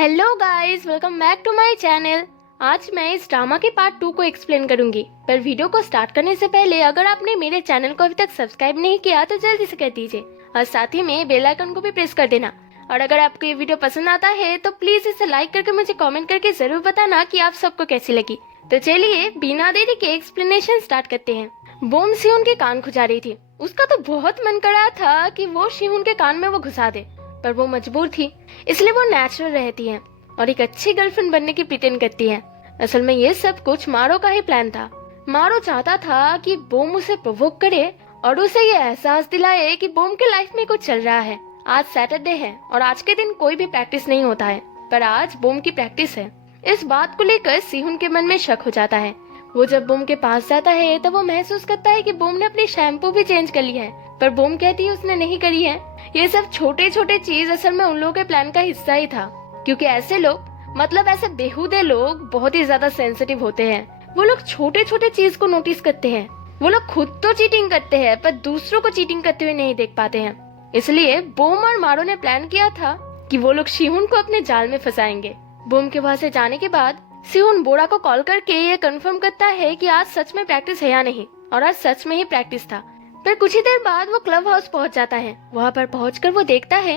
Hello guys, welcome back to my channel. आज मैं इस ड्रामा के पार्ट 2 को एक्सप्लेन करूंगी, पर वीडियो को स्टार्ट करने से पहले अगर आपने मेरे चैनल को अभी तक सब्सक्राइब नहीं किया तो जल्दी से कर दीजिए और साथ ही में बेल आइकन को भी प्रेस कर देना। और अगर आपको ये वीडियो पसंद आता है तो प्लीज इसे लाइक करके मुझे कमेंट करके जरूर बताना कि आप सबको कैसी लगी। तो चलिए बिना देरी के एक्सप्लेनेशन स्टार्ट करते हैं। बोम सिहुन के कान खुजा रही थी। उसका तो बहुत मन कर रहा था कि वो सिहुन के कान में वो घुसा दे, पर वो मजबूर थी, इसलिए वो नेचुरल रहती है और एक अच्छी गर्लफ्रेंड बनने की प्रिटेंड करती है। असल में ये सब कुछ मारो का ही प्लान था। मारो चाहता था कि बोम उसे प्रोवोक करे और उसे ये एहसास दिलाए कि बोम के लाइफ में कुछ चल रहा है। आज सैटरडे है और आज के दिन कोई भी प्रैक्टिस नहीं होता है, पर आज बोम की प्रैक्टिस है। इस बात को लेकर सिहुन के मन में शक हो जाता है। वो जब बोम के पास जाता है तब वो महसूस करता है कि बोम ने अपनी शैम्पू भी चेंज कर लिया है, पर बोम कहती है उसने नहीं करी है। ये सब छोटे छोटे चीज असल में उन लोगों के प्लान का हिस्सा ही था, क्योंकि ऐसे लोग, मतलब ऐसे बेहुदे लोग बहुत ही ज्यादा सेंसिटिव होते हैं। वो लोग छोटे छोटे चीज को नोटिस करते हैं। वो लोग खुद तो चीटिंग करते हैं पर दूसरों को चीटिंग करते हुए नहीं देख पाते हैं। इसलिए बोम और मारो ने प्लान किया था कि वो लोग सिहुन को अपने जाल में फंसाएंगे। बोम के वहां से जाने के बाद सिहुन बोरा को कॉल करके ये कंफर्म करता है कि आज सच में प्रैक्टिस है या नहीं, और आज सच में ही प्रैक्टिस था। पर कुछ ही देर बाद वो क्लब हाउस पहुंच जाता है। वहां पर पहुंचकर वो देखता है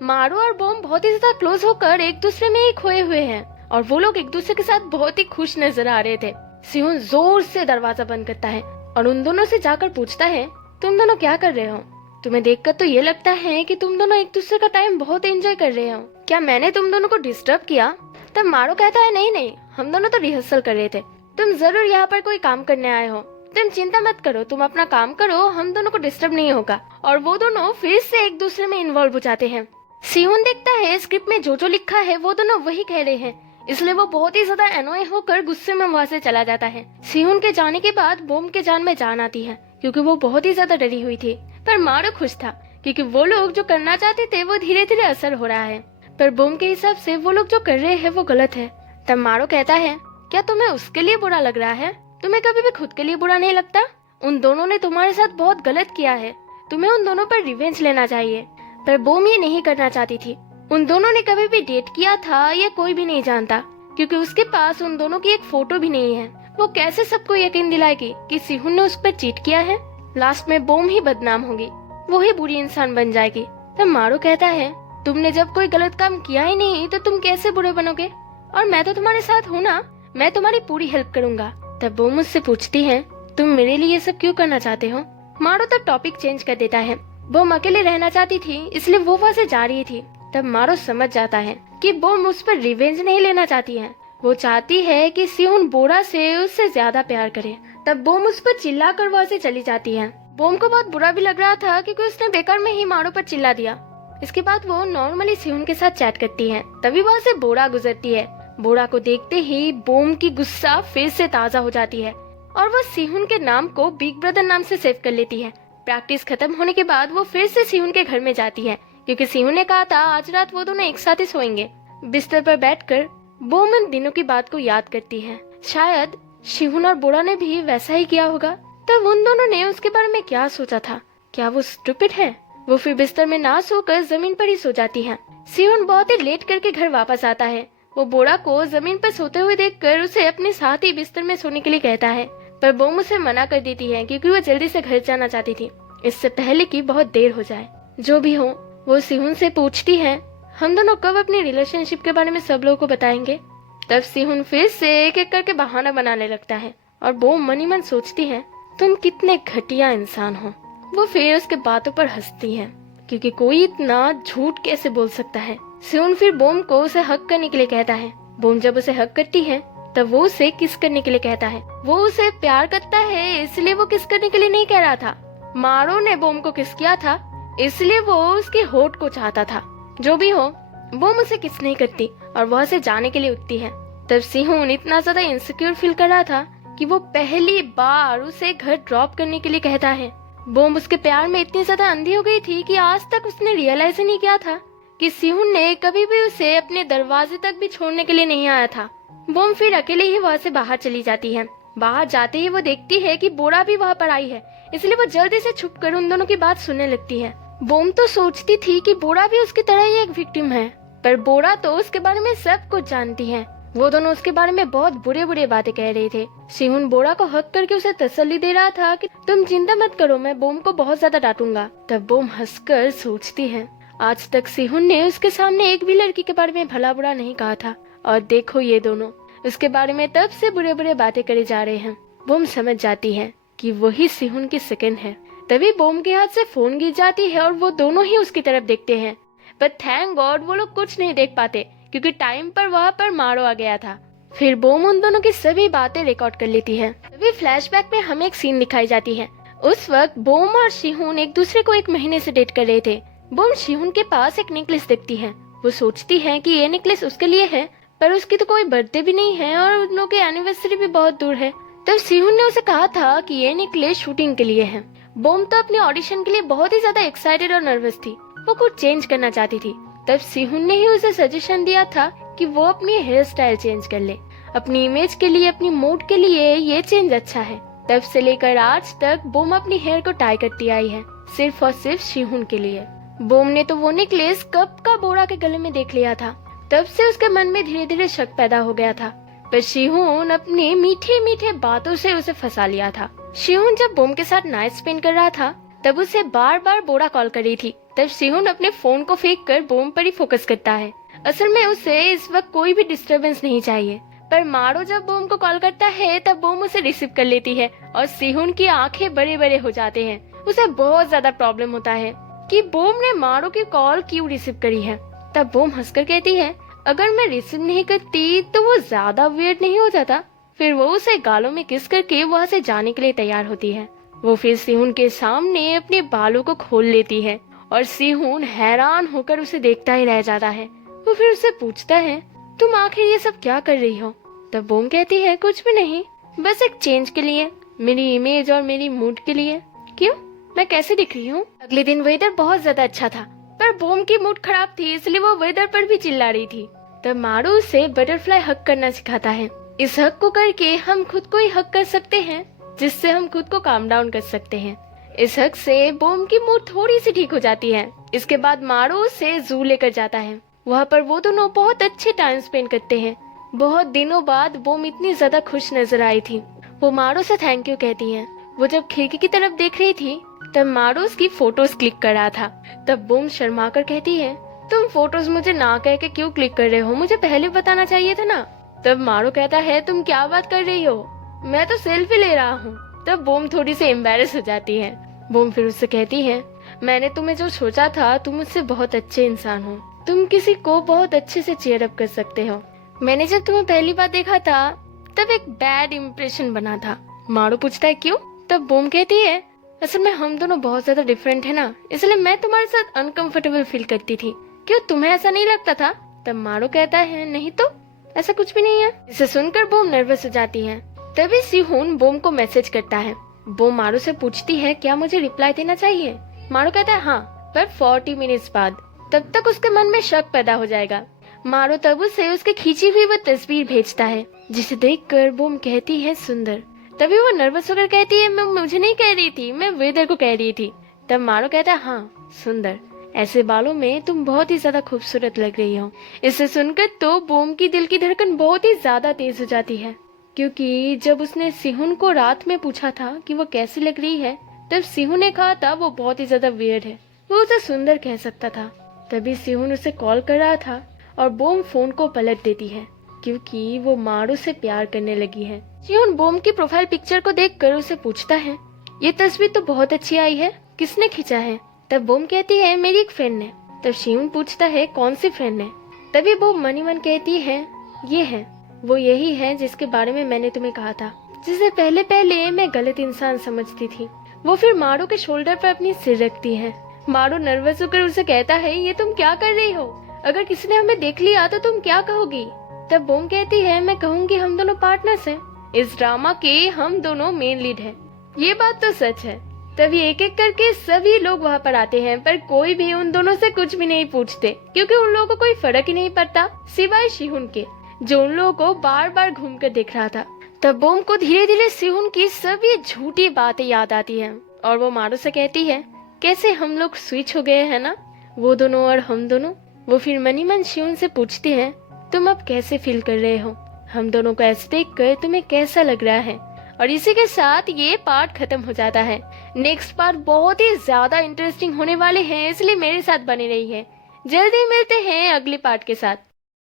मारो और बोम बहुत ही ज्यादा क्लोज होकर एक दूसरे में ही खोए हुए हैं और वो लोग एक दूसरे के साथ बहुत ही खुश नजर आ रहे थे। सिहुन जोर से दरवाजा बंद करता है और उन दोनों से जाकर पूछता है, तुम दोनों क्या कर रहे हो? तुम्हें देखकर तो ये लगता है कि तुम दोनों एक दूसरे का टाइम बहुत एंजॉय कर रहे हो। क्या मैंने तुम दोनों को डिस्टर्ब किया? तब मारो कहता है, नहीं नहीं, हम दोनों तो रिहर्सल कर रहे थे। तुम जरूर यहाँ पर कोई काम करने आए हो। तुम चिंता मत करो, तुम अपना काम करो, हम दोनों को डिस्टर्ब नहीं होगा। और वो दोनों फिर से एक दूसरे में इन्वॉल्व हो जाते हैं। सिहुन देखता है स्क्रिप्ट में जो लिखा है वो दोनों वही कह रहे हैं, इसलिए वो बहुत ही ज्यादा एनॉय होकर गुस्से में वहाँ से चला जाता है। सिहुन के जाने के बाद बोम के जान में जान आती है, क्योंकि वो बहुत ही ज्यादा डरी हुई थी। पर मारो खुश था, क्योंकि वो लोग जो करना चाहते थे वो धीरे धीरे असर हो रहा है। पर बोम के हिसाब से वो लोग जो कर रहे हैं वो गलत है। तब मारो कहता है, क्या तुम्हें उसके लिए बुरा लग रहा है? तुम्हें कभी भी खुद के लिए बुरा नहीं लगता? उन दोनों ने तुम्हारे साथ बहुत गलत किया है, तुम्हें उन दोनों पर रिवेंज लेना चाहिए। पर बोम ये नहीं करना चाहती थी। उन दोनों ने कभी भी डेट किया था ये कोई भी नहीं जानता, क्योंकि उसके पास उन दोनों की एक फोटो भी नहीं है। वो कैसे सबको यकीन दिलाएगी कि सिहुन ने उस पर चीट किया है? लास्ट में बोम ही बदनाम होगी, वो ही बुरी इंसान बन जाएगी। तब मारो कहता है, तुमने जब कोई गलत काम किया ही नहीं तो तुम कैसे बुरे बनोगे? और मैं तो तुम्हारे साथ हूँ ना, मैं तुम्हारी पूरी हेल्प करूंगा। तब बोम मुझसे पूछती है, तुम मेरे लिए ये सब क्यों करना चाहते हो? मारो तो टॉपिक चेंज कर देता है। बोम अकेले रहना चाहती थी, इसलिए वो वहाँ से जा रही थी। तब मारो समझ जाता है कि बोम उस पर रिवेंज नहीं लेना चाहती है, वो चाहती है कि सिहुन बोरा से उससे ज्यादा प्यार करे। तब बोम उस पर चिल्ला कर वहाँ से चली जाती है। बोम को बहुत बुरा भी लग रहा था, क्योंकि उसने बेकार में ही मारो पर चिल्ला दिया। इसके बाद वो नॉर्मली सिहुन के साथ चैट करती है। तभी वहाँ से बोरा गुजरती है। बोरा को देखते ही बोम की गुस्सा फिर से ताजा हो जाती है और वो सिहुन के नाम को बिग ब्रदर नाम से सेव कर लेती है। प्रैक्टिस खत्म होने के बाद वो फिर से सिहुन के घर में जाती है, क्योंकि सिहुन ने कहा था आज रात वो दोनों एक साथ ही सोएंगे। बिस्तर पर बैठकर बोम इन दिनों की बात को याद करती है। शायद सिहुन और बोरा ने भी वैसा ही किया होगा। तब उन दोनों ने उसके बारे में क्या सोचा था? क्या वो स्टूपिड है? वो फिर बिस्तर में ना सोकर जमीन पर ही सो जाती है। सिहुन बहुत ही लेट करके घर वापस आता है। वो बोरा को जमीन पर सोते हुए देखकर उसे अपने साथ ही बिस्तर में सोने के लिए कहता है, पर बोम उसे मना कर देती है, क्योंकि वो जल्दी से घर जाना चाहती थी, इससे पहले कि बहुत देर हो जाए। जो भी हो, वो सिहुन से पूछती है, हम दोनों कब अपनी रिलेशनशिप के बारे में सब लोगों को बताएंगे? तब सिहुन फिर से एक एक करके बहाना बनाने लगता है और बोम मन ही मन सोचती है, तुम कितने घटिया इंसान हो। वो फिर उसके बातों पर हंसती है, क्योंकि कोई इतना झूठ कैसे बोल सकता है। सिहुन फिर बोम को उसे हक करने के लिए कहता है। बोम जब उसे हक करती है तब वो उसे किस करने के लिए कहता है। वो उसे प्यार करता है, इसलिए वो किस करने के लिए नहीं कह रहा था। मारो ने बोम को किस किया था, इसलिए वो उसके होठ को चाहता था। जो भी हो, बोम उसे किस नहीं करती और वह से जाने के लिए उठती है। तब सिहुन इतना ज्यादा इनसिक्योर फील कर रहा था कि वो पहली बार उसे घर ड्रॉप करने के लिए कहता है। बोम उसके प्यार में इतनी ज्यादा अंधी हो गई थी कि आज तक उसने रियलाइज ही नहीं किया था कि सिहुन ने कभी भी उसे अपने दरवाजे तक भी छोड़ने के लिए नहीं आया था। बोम फिर अकेले ही वहाँ से बाहर चली जाती है। बाहर जाते ही वो देखती है कि बोरा भी वहाँ पर आई है, इसलिए वो जल्दी से छुप कर उन दोनों की बात सुनने लगती है। बोम तो सोचती थी कि बोरा भी उसकी तरह ही एक विक्टिम है, पर बोरा तो उसके बारे में सब कुछ जानती है। वो दोनों उसके बारे में बहुत बुरे बुरे बातें कह रहे थे। सिहुन बोरा को हक करके उसे तसल्ली दे रहा था कि तुम चिंता मत करो, मैं बोम को बहुत ज्यादा डांटूंगा। तब बोम हंसकर सोचती है, आज तक सिहुन ने उसके सामने एक भी लड़की के बारे में भला बुरा नहीं कहा था, और देखो ये दोनों उसके बारे में तब से बुरे बुरे बातें करे जा रहे हैं। बोम समझ जाती है कि वही सिहुन की सेकंड है। तभी बोम के हाथ से फोन गिर जाती है और वो दोनों ही उसकी तरफ देखते हैं। पर थैंक गॉड वो लोग कुछ नहीं देख पाते, क्योंकि टाइम पर वहाँ पर मारो आ गया था। फिर बोम उन दोनों की सभी बातें रिकॉर्ड कर लेती है। तभी फ्लैशबैक में हमें एक सीन दिखाई जाती है। उस वक्त बोम और सिहुन एक दूसरे को 1 महीने से डेट कर रहे थे। बोम सिहुन के पास एक नेकलेस देखती है। वो सोचती है कि ये नेकलेस उसके लिए है, पर उसकी तो कोई बर्थडे भी नहीं है और उन लोगों की एनिवर्सरी भी बहुत दूर है। तब सिहुन ने उसे कहा था कि ये नेकलेस शूटिंग के लिए है। बोम तो अपने ऑडिशन के लिए बहुत ही ज्यादा एक्साइटेड और नर्वस थी। वो कुछ चेंज करना चाहती थी। तब सिहुन ने ही उसे सजेशन दिया था कि वो अपनी हेयर स्टाइल चेंज कर ले। अपनी इमेज के लिए, अपनी मूड के लिए ये चेंज अच्छा है। तब से लेकर आज तक बोम अपनी हेयर को टाई करती आई है, सिर्फ और सिर्फ सिहुन के लिए। बोम ने तो वो नेकलेस कब का बोरा के गले में देख लिया था। तब से उसके मन में धीरे धीरे शक पैदा हो गया था, पर सिहुन अपने मीठे मीठे बातों से उसे फंसा लिया था। सिहुन जब बोम के साथ नाइट स्पेंड कर रहा था, तब उसे बार बार बोरा कॉल कर रही थी। तब सिहुन अपने फोन को फेंक कर बोम पर ही फोकस करता है। असल में उसे इस वक्त कोई भी डिस्टरबेंस नहीं चाहिए। पर मारो जब बोम को कॉल करता है, तब बोम उसे रिसीव कर लेती है और सिहुन की आंखें बड़े बड़े हो जाते हैं। उसे बहुत ज्यादा प्रॉब्लम होता है कि बोम ने मारो की कॉल क्यों रिसीव करी है। तब बोम हंसकर कहती है, अगर मैं रिसीव नहीं करती तो वो ज्यादा वियर्ड नहीं हो जाता। फिर वो उसे गालों में किस करके वहाँ से जाने के लिए तैयार होती है। वो फिर सिहुन के सामने अपने बालों को खोल लेती है और सिहुन हैरान होकर उसे देखता ही रह जाता है। वो फिर उससे पूछता है, तुम आखिर ये सब क्या कर रही हो। तब बोम कहती है, कुछ भी नहीं, बस एक चेंज के लिए, मेरी इमेज और मेरी मूड के लिए। क्यों, मैं कैसे दिख रही हूँ। अगले दिन वेदर बहुत ज्यादा अच्छा था, पर बोम की मूड खराब थी, इसलिए वो वेदर पर भी चिल्ला रही थी। तब मारू उसे बटरफ्लाई हक करना सिखाता है। इस हक को करके हम खुद को ही हक कर सकते हैं, जिससे हम खुद को काम डाउन कर सकते हैं। इस हक से बोम की मूड थोड़ी सी ठीक हो जाती है। इसके बाद मारू उसे जू लेकर जाता है। वहाँ पर वो दोनों बहुत अच्छे टाइम स्पेंड करते हैं। बहुत दिनों बाद बोम इतनी ज्यादा खुश नजर आई थी। वो मारू से थैंक यू कहती है। वो जब खिड़की की तरफ देख रही थी, तब मारू उसकी फोटोज क्लिक कर रहा था। तब बोम शर्मा कर कहती है, तुम फोटोज मुझे ना कह के क्यों क्लिक कर रहे हो, मुझे पहले बताना चाहिए था ना। तब मारू कहता है, तुम क्या बात कर रही हो, मैं तो सेल्फी ले रहा हूँ। तब बोम थोड़ी सी एम्बेरस हो जाती है। बोम फिर उससे कहती है, मैंने तुम्हें जो सोचा था, तुम मुझसे बहुत अच्छे इंसान हो, तुम किसी को बहुत अच्छे से चीयर अप कर सकते हो। मैंने जब तुम्हें पहली बार देखा था, तब एक बैड इम्प्रेशन बना था। मारू पूछता है, क्यों। तब बोम कहती है, असल में हम दोनों बहुत ज्यादा डिफरेंट है ना, इसलिए मैं तुम्हारे साथ अनकंफर्टेबल फील करती थी। क्यों, तुम्हें ऐसा नहीं लगता था। तब मारू कहता है, नहीं तो, ऐसा कुछ भी नहीं है। इसे सुनकर बोम नर्वस हो जाती है। तभी सिहुन बोम को मैसेज करता है। बोम मारू से पूछती है, क्या मुझे रिप्लाई देना चाहिए। मारू कहता है, हाँ, पर 40 मिनट्स बाद। तब तक उसके मन में शक पैदा हो जाएगा। मारू तब उसे उसके खींची हुई वो तस्वीर भेजता है, जिसे देखकर बोम कहती है, सुंदर। तभी वो नर्वस होकर कहती है, मैं मुझे नहीं कह रही थी, मैं वेदर को कह रही थी। तब मारू कहता है, हाँ, सुंदर, ऐसे बालों में तुम बहुत ही ज्यादा खूबसूरत लग रही हो। इसे सुनकर तो बोम की दिल की धड़कन बहुत ही ज्यादा तेज हो जाती है, क्योंकि जब उसने सिहुन को रात में पूछा था कि वो कैसी लग रही है, तब सिहुन ने कहा था वो बहुत ही ज्यादा वियर्ड है, वो उसे सुंदर कह सकता था। तभी सिहुन उसे कॉल कर रहा था और बोम फोन को पलट देती है, क्योंकि वो मारू से प्यार करने लगी है। सिहुन बोम की प्रोफाइल पिक्चर को देखकर उसे पूछता है, ये तस्वीर तो बहुत अच्छी आई है, किसने खींचा है। तब बोम कहती है, मेरी एक फ्रेंड ने। तब सिहुन पूछता है, कौन सी फ्रेंड ने। तभी बोम मनी मन कहती है, ये है, वो यही है जिसके बारे में मैंने तुम्हें कहा था, जिसे पहले पहले मैं गलत इंसान समझती थी। वो फिर मारू के शोल्डर पर अपनी सिर रखती है। मारू नर्वस होकर उसे कहता है, ये तुम क्या कर रही हो, अगर किसी ने हमें देख लिया तो तुम क्या कहोगी। तब बोम कहती है, मैं कहूँगी हम दोनों पार्टनर्स हैं, इस ड्रामा के हम दोनों मेन लीड हैं। ये बात तो सच है। तभी एक एक करके सभी लोग वहाँ पर आते हैं, पर कोई भी उन दोनों से कुछ भी नहीं पूछते, क्योंकि उन लोगों को कोई फर्क ही नहीं पड़ता, सिवाय सिहुन के, जो उन लोगों को बार बार घूम कर देख रहा था। तब बोम को धीरे धीरे सिहुन की सभी झूठी बातें याद आती हैं और वो मारू से कहती है, कैसे हम लोग स्विच हो गए हैं ना, वो दोनों और हम दोनों। वो फिर मनी मन शिवन से पूछती है, तुम अब कैसे फील कर रहे हो? हम दोनों को ऐसे देख कर तुम्हें कैसा लग रहा है? और इसी के साथ ये पार्ट खत्म हो जाता है। नेक्स्ट पार्ट बहुत ही ज्यादा इंटरेस्टिंग होने वाले हैं, इसलिए मेरे साथ बने रही है। जल्दी मिलते हैं अगले पार्ट के साथ।